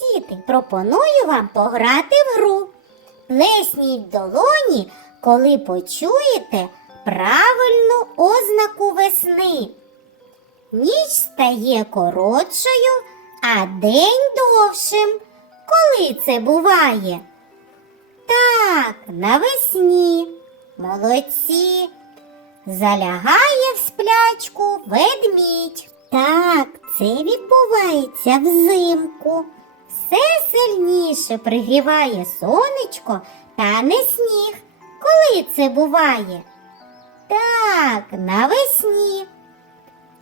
Діти, пропоную вам пограти в гру. Плесніть в долоні, коли почуєте правильну ознаку весни. Ніч стає коротшою, а день довшим. Коли це буває? Так, навесні. Молодці. Залягає в сплячку ведмідь. Так, це відбувається взимку. Все сильніше пригріває сонечко та не сніг. Коли це буває? Так, навесні.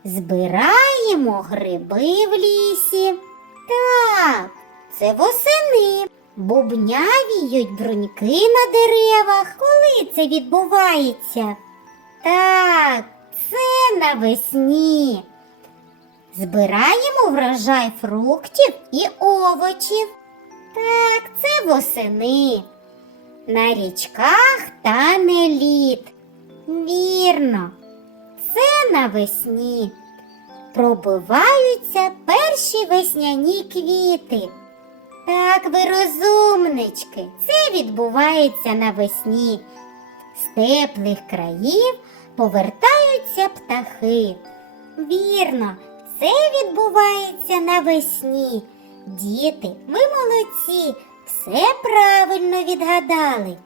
Збираємо гриби в лісі. Так, це восени. Бубнявіють бруньки на деревах. Коли це відбувається? Так, це навесні. Збираємо врожай фруктів і овочів. Так, це восени. На річках тане лід. Вірно, це навесні. Пробиваються перші весняні квіти. Так, ви розумнички, це відбувається навесні. З теплих країв повертаються птахи. Вірно, це відбувається навесні. Діти, ви молодці, все правильно відгадали.